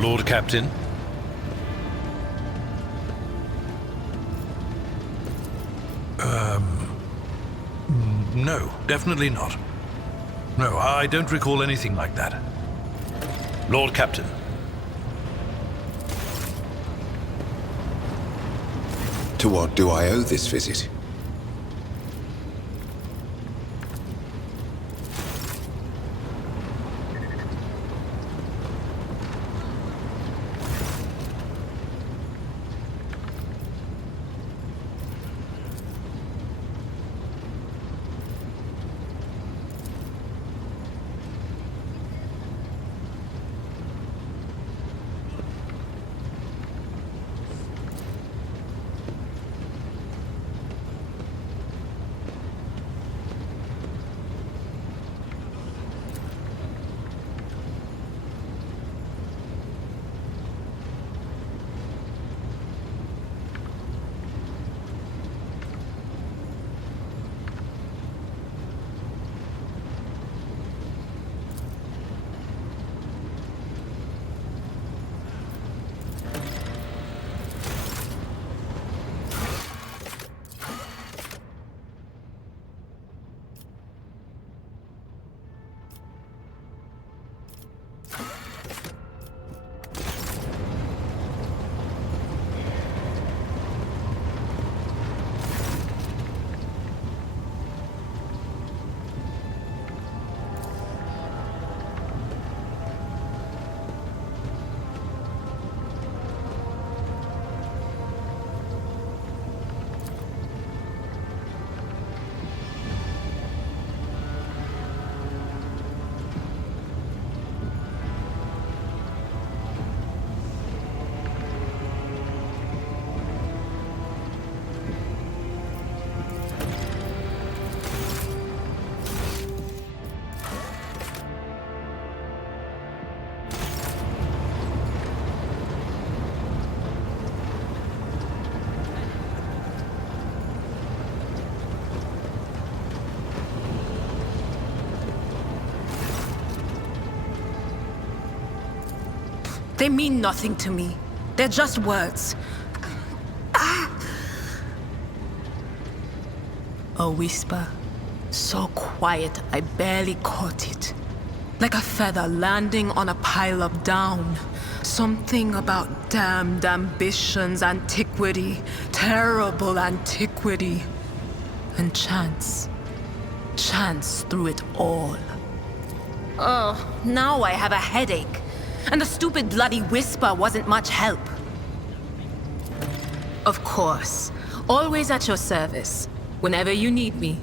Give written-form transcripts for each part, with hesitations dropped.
Lord Captain? No, definitely not. No, I don't recall anything like that. Lord Captain. To what do I owe this visit? They mean nothing to me. They're just words. A whisper. So quiet, I barely caught it. Like a feather landing on a pile of down. Something about damned ambitions, antiquity, terrible antiquity. And chance. Chance through it all. Oh, now I have a headache. And the stupid bloody whisper wasn't much help. Of course. Always at your service. Whenever you need me.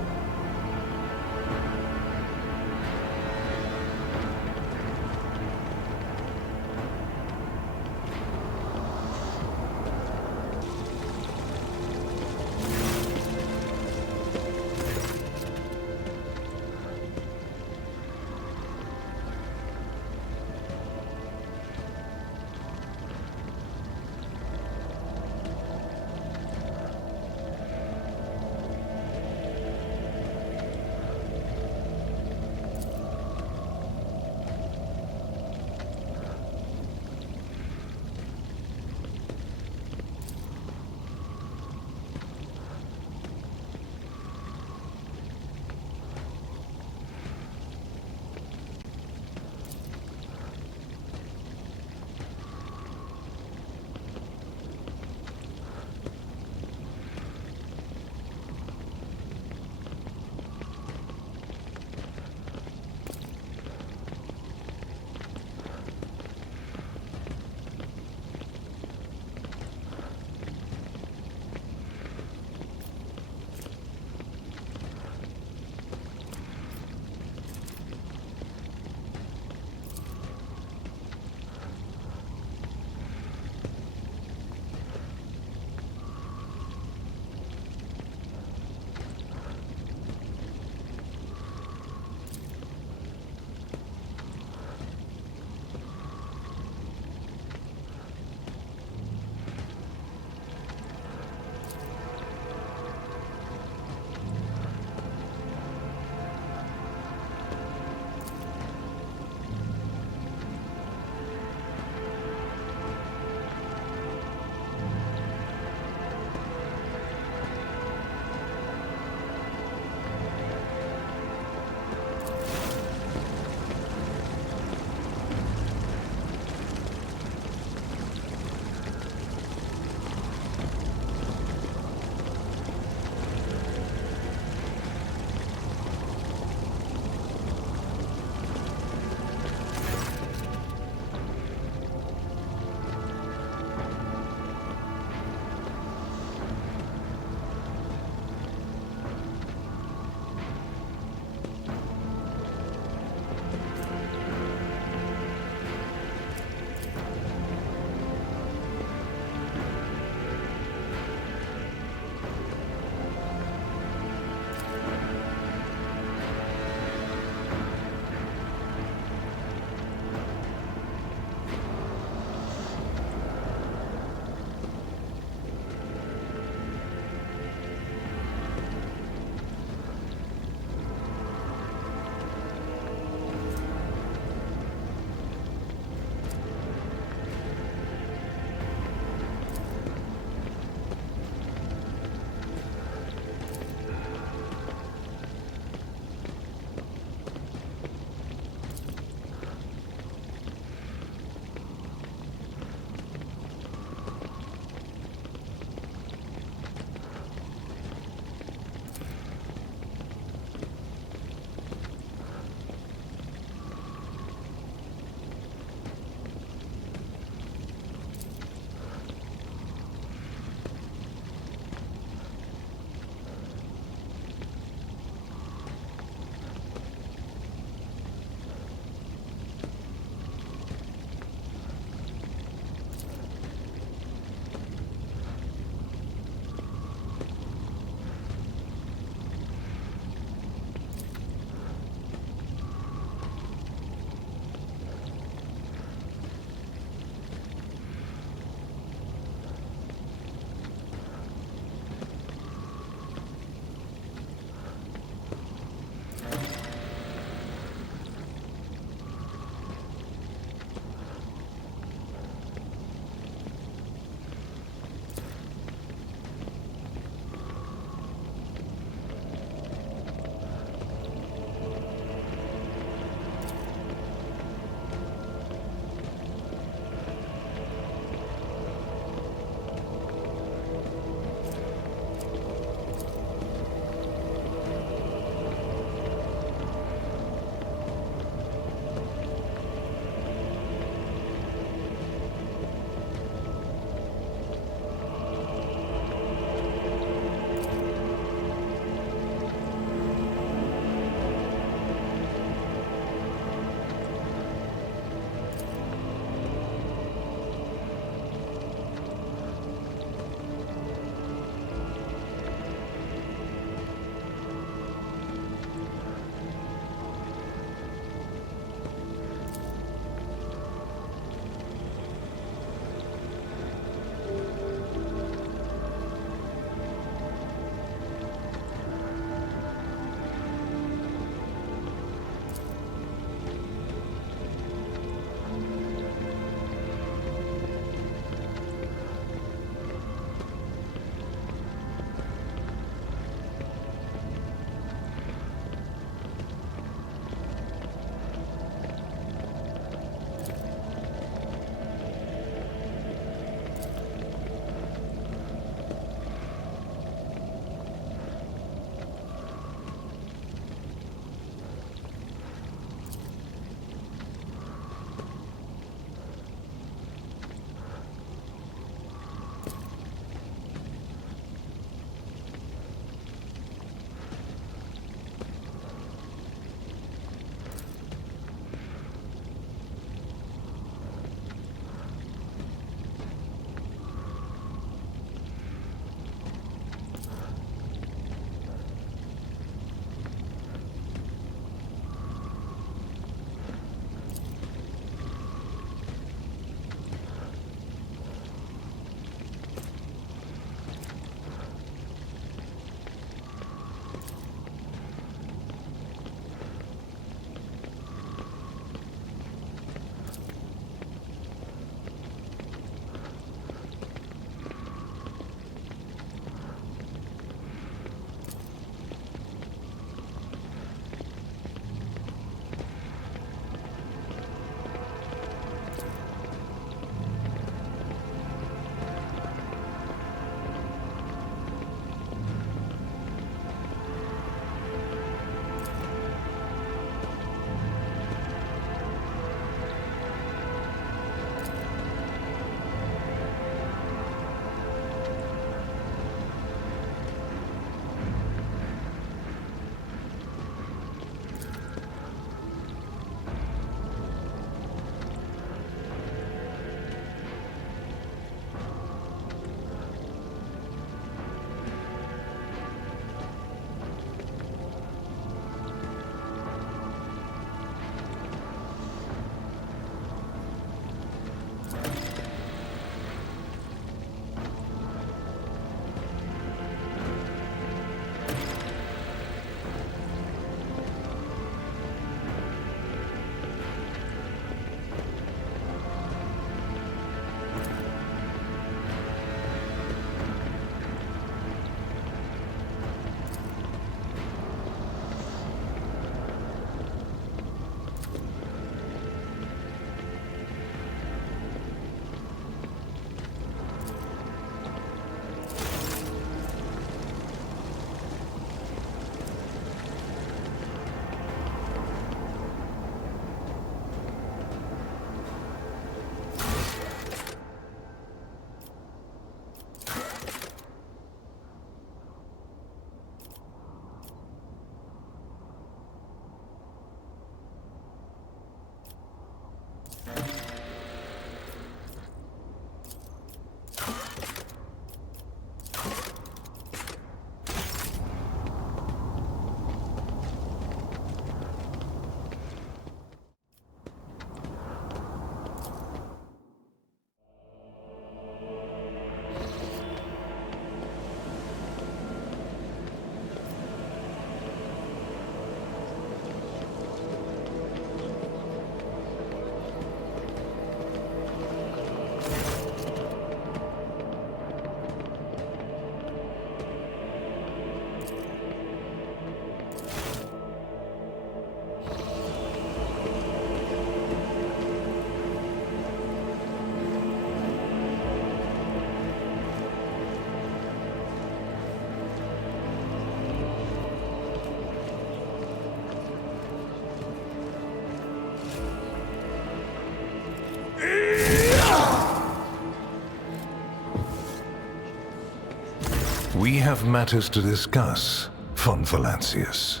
We have matters to discuss, von Valancius.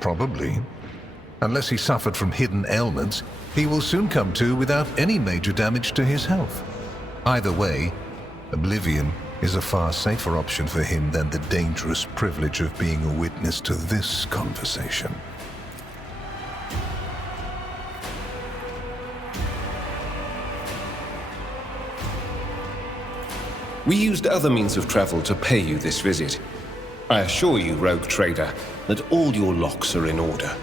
Probably. Unless he suffered from hidden ailments, he will soon come to without any major damage to his health. Either way, oblivion is a far safer option for him than the dangerous privilege of being a witness to this conversation. We used other means of travel to pay you this visit. I assure you, rogue trader, that all your locks are in order.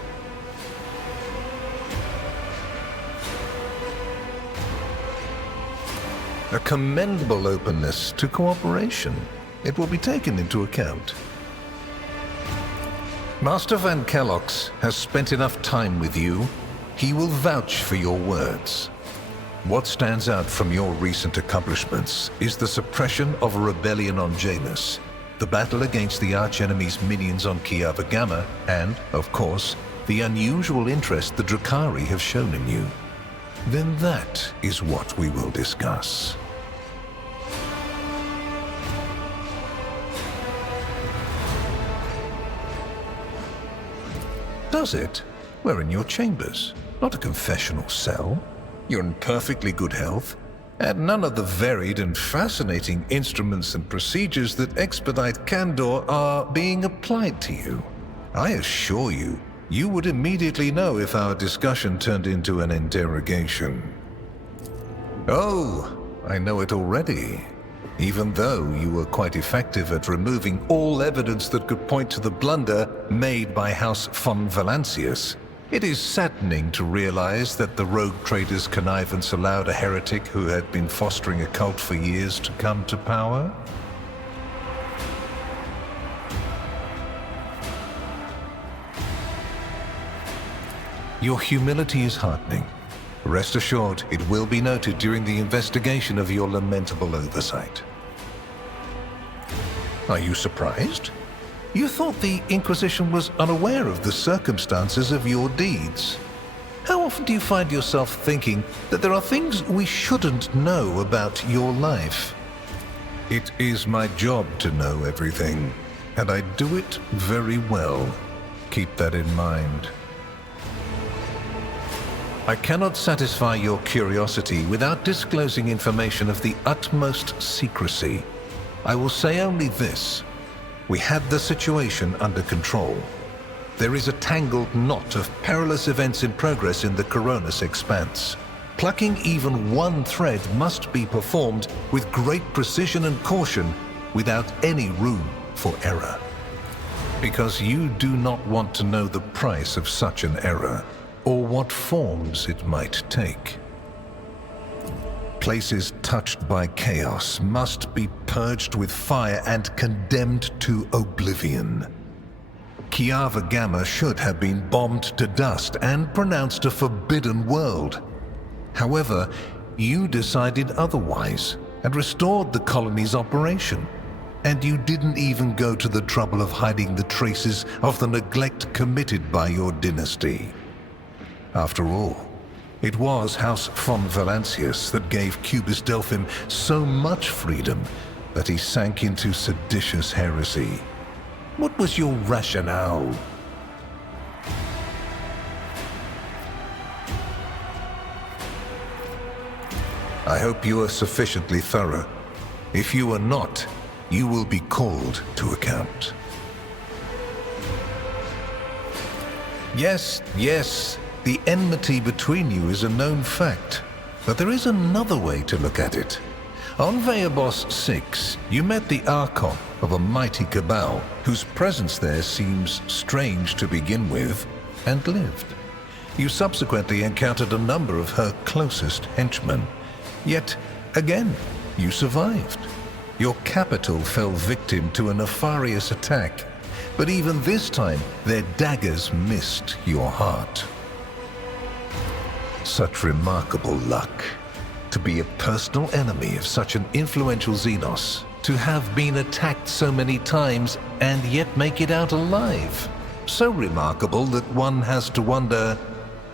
A commendable openness to cooperation. It will be taken into account. Master Van Kellox has spent enough time with you. He will vouch for your words. What stands out from your recent accomplishments is the suppression of a rebellion on Janus, the battle against the archenemy's minions on Kiava Gamma, and, of course, the unusual interest the Drakari have shown in you. Then that is what we will discuss. Does it? We're in your chambers, not a confessional cell. You're in perfectly good health, and none of the varied and fascinating instruments and procedures that expedite Candor are being applied to you. I assure you, you would immediately know if our discussion turned into an interrogation. Oh, I know it already. Even though you were quite effective at removing all evidence that could point to the blunder made by House von Valancius, it is saddening to realize that the rogue trader's connivance allowed a heretic who had been fostering a cult for years to come to power. Your humility is heartening. Rest assured, it will be noted during the investigation of your lamentable oversight. Are you surprised? You thought the Inquisition was unaware of the circumstances of your deeds. How often do you find yourself thinking that there are things we shouldn't know about your life? It is my job to know everything, and I do it very well. Keep that in mind. I cannot satisfy your curiosity without disclosing information of the utmost secrecy. I will say only this. We had the situation under control. There is a tangled knot of perilous events in progress in the Coronis expanse. Plucking even one thread must be performed with great precision and caution, without any room for error. Because you do not want to know the price of such an error, or what forms it might take. Places touched by chaos must be purged with fire and condemned to oblivion. Kiava Gamma should have been bombed to dust and pronounced a forbidden world. However, you decided otherwise and restored the colony's operation. And you didn't even go to the trouble of hiding the traces of the neglect committed by your dynasty. After all, it was House von Valancius that gave Cubus Delphim so much freedom that he sank into seditious heresy. What was your rationale? I hope you are sufficiently thorough. If you are not, you will be called to account. Yes, the enmity between you is a known fact, but there is another way to look at it. On Veabos 6, you met the Archon of a mighty cabal, whose presence there seems strange to begin with, and lived. You subsequently encountered a number of her closest henchmen. Yet, again, you survived. Your capital fell victim to a nefarious attack, but even this time, their daggers missed your heart. Such remarkable luck. To be a personal enemy of such an influential Xenos, to have been attacked so many times and yet make it out alive. So remarkable that one has to wonder,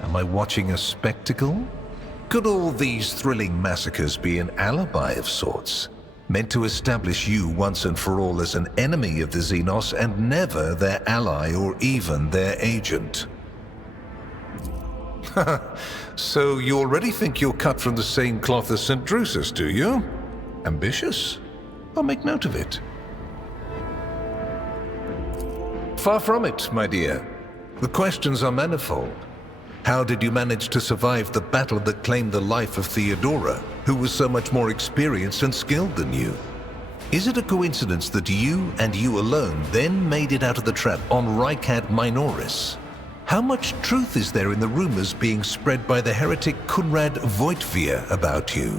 am I watching a spectacle? Could all these thrilling massacres be an alibi of sorts, meant to establish you once and for all as an enemy of the Xenos and never their ally or even their agent? So you already think you're cut from the same cloth as St. Drusus, do you? Ambitious? I'll make note of it. Far from it, my dear. The questions are manifold. How did you manage to survive the battle that claimed the life of Theodora, who was so much more experienced and skilled than you? Is it a coincidence that you and you alone then made it out of the trap on Rykad Minoris? How much truth is there in the rumors being spread by the heretic Kunrad Voitvia about you?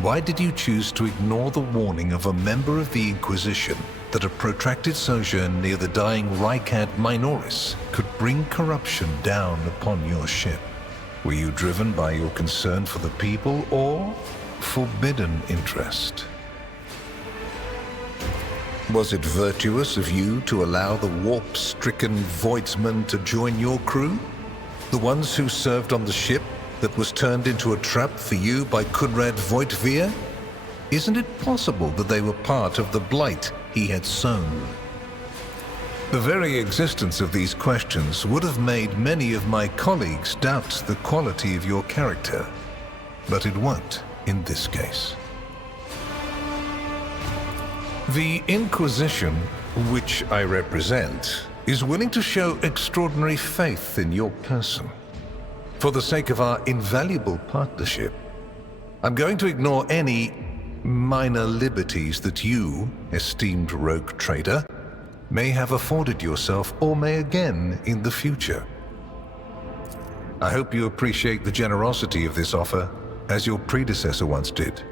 Why did you choose to ignore the warning of a member of the Inquisition that a protracted sojourn near the dying Rykad Minoris could bring corruption down upon your ship? Were you driven by your concern for the people or forbidden interest? Was it virtuous of you to allow the warp-stricken Voidsmen to join your crew? The ones who served on the ship that was turned into a trap for you by Kunrad Voitvia? Isn't it possible that they were part of the blight he had sown? The very existence of these questions would have made many of my colleagues doubt the quality of your character, but it won't in this case. The Inquisition, which I represent, is willing to show extraordinary faith in your person. For the sake of our invaluable partnership, I'm going to ignore any minor liberties that you, esteemed rogue trader, may have afforded yourself or may again in the future. I hope you appreciate the generosity of this offer, as your predecessor once did.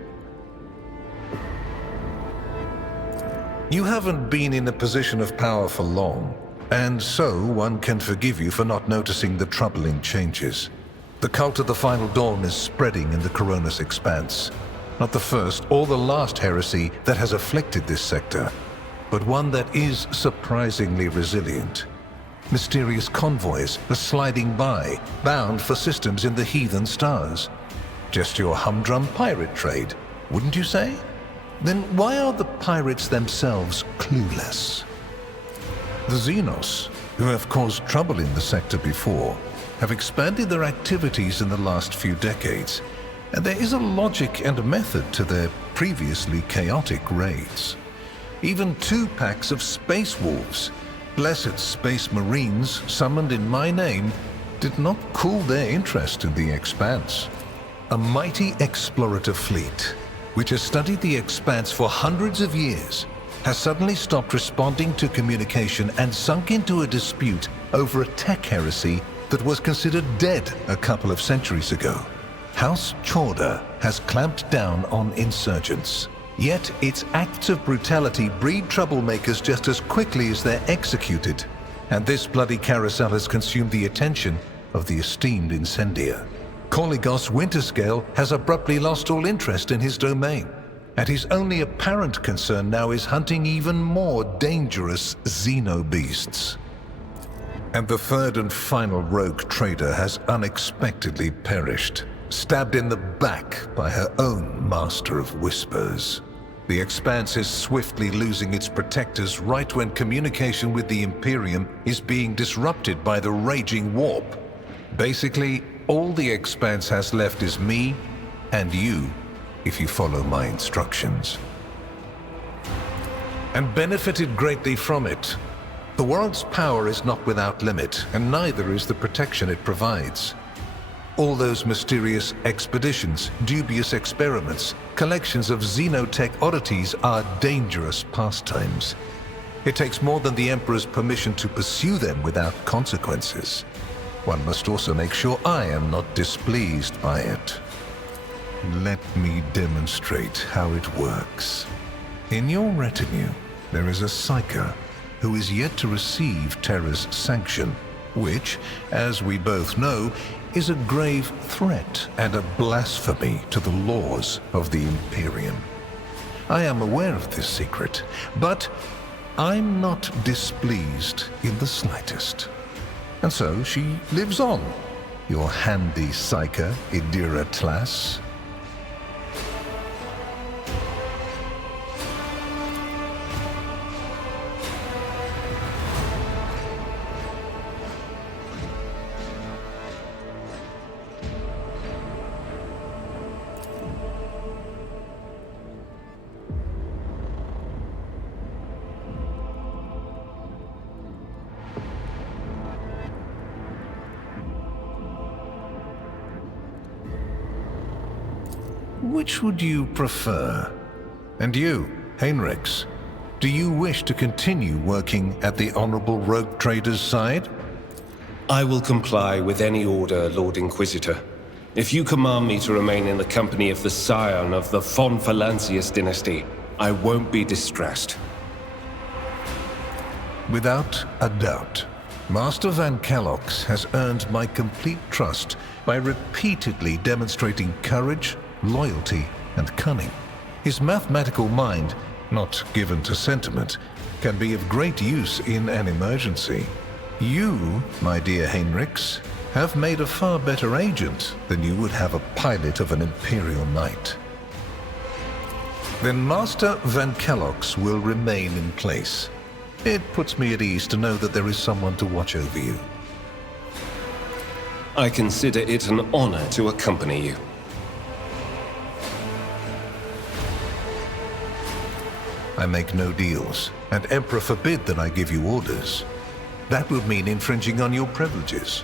You haven't been in a position of power for long, and so one can forgive you for not noticing the troubling changes. The cult of the Final Dawn is spreading in the Coronis Expanse. Not the first or the last heresy that has afflicted this sector, but one that is surprisingly resilient. Mysterious convoys are sliding by, bound for systems in the heathen stars. Just your humdrum pirate trade, wouldn't you say? Then why are the pirates themselves clueless? The Xenos, who have caused trouble in the sector before, have expanded their activities in the last few decades, and there is a logic and method to their previously chaotic raids. Even 2 packs of space wolves, blessed space marines summoned in my name, did not cool their interest in the Expanse. A mighty explorative fleet, which has studied the Expanse for hundreds of years, has suddenly stopped responding to communication and sunk into a dispute over a tech heresy that was considered dead a couple of centuries ago. House Chorda has clamped down on insurgents, yet its acts of brutality breed troublemakers just as quickly as they're executed, and this bloody carousel has consumed the attention of the esteemed incendiar. Korligos Winterscale has abruptly lost all interest in his domain, and his only apparent concern now is hunting even more dangerous xenobeasts. And the third and final rogue trader has unexpectedly perished, stabbed in the back by her own master of whispers. The Expanse is swiftly losing its protectors right when communication with the Imperium is being disrupted by the raging warp. Basically, all the Expanse has left is me and you, if you follow my instructions. And benefited greatly from it. The world's power is not without limit, and neither is the protection it provides. All those mysterious expeditions, dubious experiments, collections of xenotech oddities are dangerous pastimes. It takes more than the Emperor's permission to pursue them without consequences. One must also make sure I am not displeased by it. Let me demonstrate how it works. In your retinue, there is a psyker who is yet to receive Terra's sanction, which, as we both know, is a grave threat and a blasphemy to the laws of the Imperium. I am aware of this secret, but I'm not displeased in the slightest. And so she lives on, your handy psyker, Idira Tlass. Which would you prefer? And you, Heinrichs, do you wish to continue working at the Honorable Rogue Trader's side? I will comply with any order, Lord Inquisitor. If you command me to remain in the company of the scion of the von Valancius dynasty, I won't be distressed. Without a doubt, Master Van Kellox has earned my complete trust by repeatedly demonstrating courage, loyalty, and cunning. His mathematical mind, not given to sentiment, can be of great use in an emergency. You, my dear Heinrichs, have made a far better agent than you would have a pilot of an Imperial Knight. Then Master Van Kellox will remain in place. It puts me at ease to know that there is someone to watch over you. I consider it an honor to accompany you. I make no deals, and Emperor forbid that I give you orders. That would mean infringing on your privileges.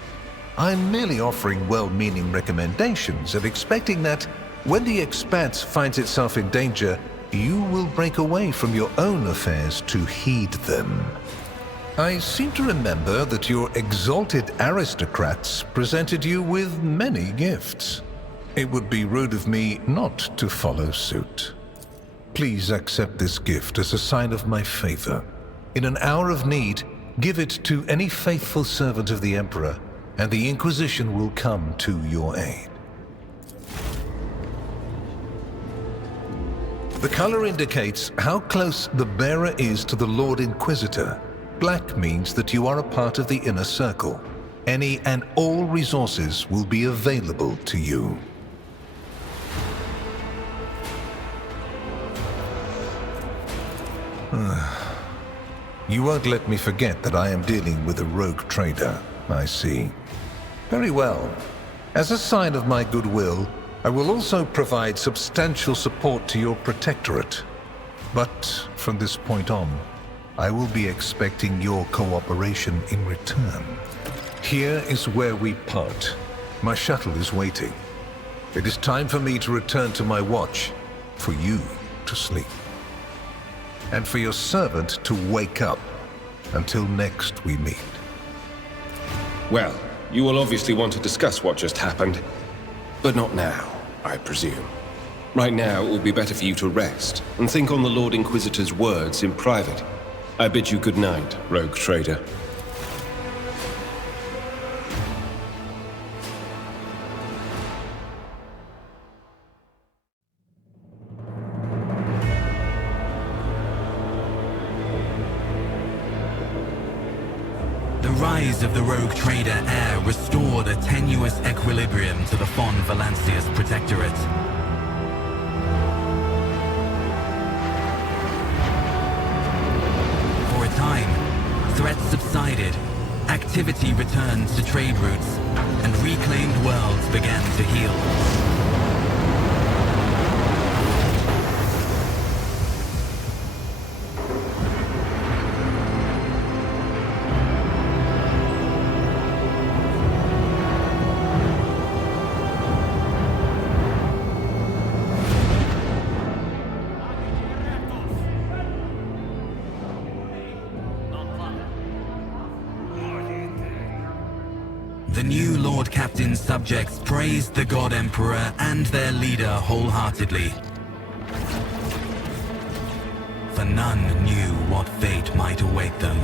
I'm merely offering well-meaning recommendations and expecting that, when the Expanse finds itself in danger, you will break away from your own affairs to heed them. I seem to remember that your exalted aristocrats presented you with many gifts. It would be rude of me not to follow suit. Please accept this gift as a sign of my favor. In an hour of need, give it to any faithful servant of the Emperor, and the Inquisition will come to your aid. The color indicates how close the bearer is to the Lord Inquisitor. Black means that you are a part of the inner circle. Any and all resources will be available to you. You won't let me forget that I am dealing with a rogue trader, I see. Very well. As a sign of my goodwill, I will also provide substantial support to your protectorate. But from this point on, I will be expecting your cooperation in return. Here is where we part. My shuttle is waiting. It is time for me to return to my watch, for you to sleep, and for your servant to wake up. Until next we meet. Well, you will obviously want to discuss what just happened, but not now, I presume. Right now, it would be better for you to rest and think on the Lord Inquisitor's words in private. I bid you good night, rogue trader. The rise of the rogue trader heir restored a tenuous equilibrium to the von Valancius protectorate. For a time, threats subsided, activity returned to trade routes, and reclaimed worlds began to heal. The new Lord Captain's subjects praised the God Emperor and their leader wholeheartedly. For none knew what fate might await them.